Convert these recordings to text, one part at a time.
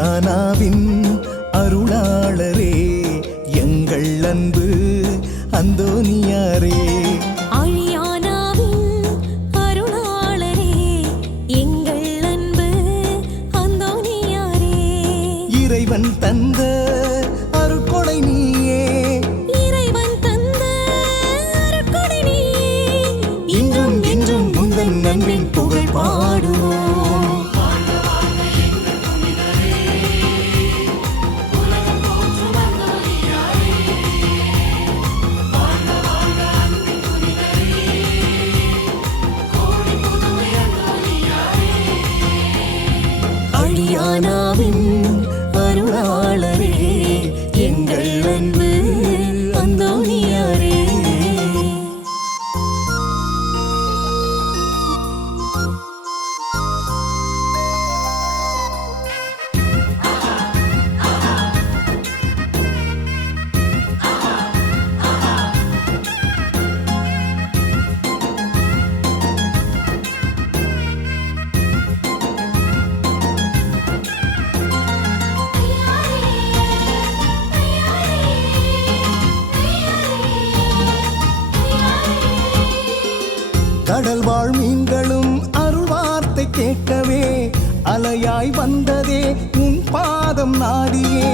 அழியானாவின் அருளாளரே எங்கள் அன்பு அந்தோனியாரே. அழியானாவின் அருளாளரே எங்கள் அன்பு அந்தோனியாரே. இறைவன் தந்த அருட்கொடை நீயே, இறைவன் தந்த அருட்கொடை நீயே. இன்றும் என்றும் உந்தன் அன்பின் புகழ் பாடுவோம். அழியானாவின் அருளாளரே எங்கள் அன்பு அந்தோனியாரே. கடல் வாழ் மீன்களும் அருள் வார்த்தை கேட்கவே அலையாய் வந்ததே உன் பாதம் நாடியே.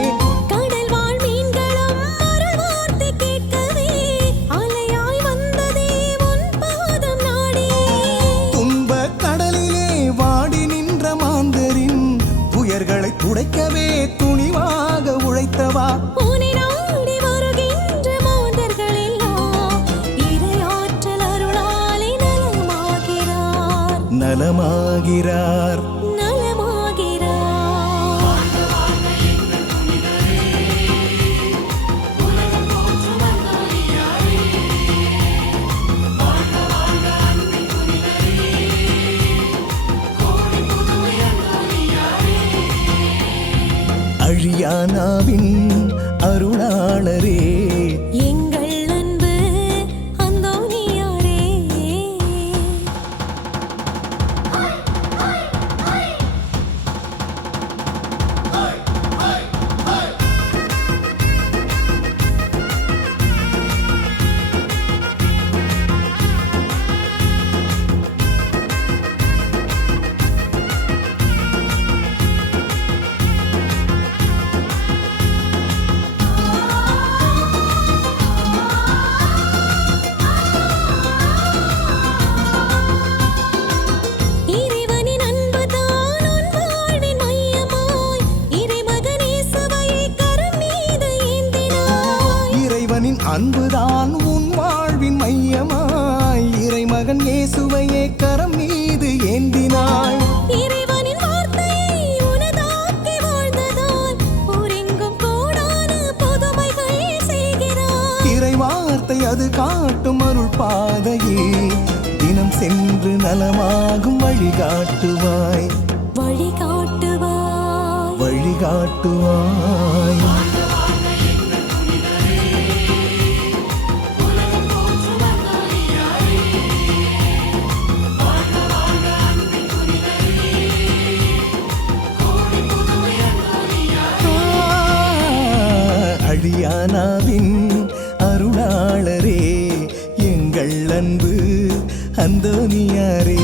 கடல் வாழ் மீன்களும் அருள் வார்த்தை கேட்கவே அலையாய் வந்ததே உன் பாதம் நாடியே. துன்ப கடலிலே வாடி நின்ற மாந்தரின் துயர்களை துடைக்கவே துணிவாக உழைத்தவா. உன்னை நாடி வருகின்ற மாந்தர்கள் எல்லாம் இறையாற்றல் அருளாலே நலமாகிறார், நலமாகிறார். நலமாகிறார். அழியானாவின் அருளாளரே எங்கள் அன்பு அந்தோனியாரே. இறைவனின் அன்புதான் உன் வாழ்வின் மையமாய் இறைமகன் இயேசுவையே கரம் மீது ஏந்தினாய். இறைவனின் அன்புதான் உன் வாழ்வின் மையமாய் இறைமகன் இயேசுவையே கரம் மீது ஏந்தினாய். இறைவனின் வார்த்தையை உனதாக்கி வாழ்ந்ததால் ஊரெங்கும் கோடான புதுமைகள் செய்கிறாய். இறை வார்த்தை அது காட்டும் அருள் பாதையே தினம் சென்று நலமாகும் வழிகாட்டுவாய், வழிகாட்டுவாய். வழிகாட்டுவாய். அழியானாவின் அருளாளரே எங்கள் அன்பு அந்தோனியாரே.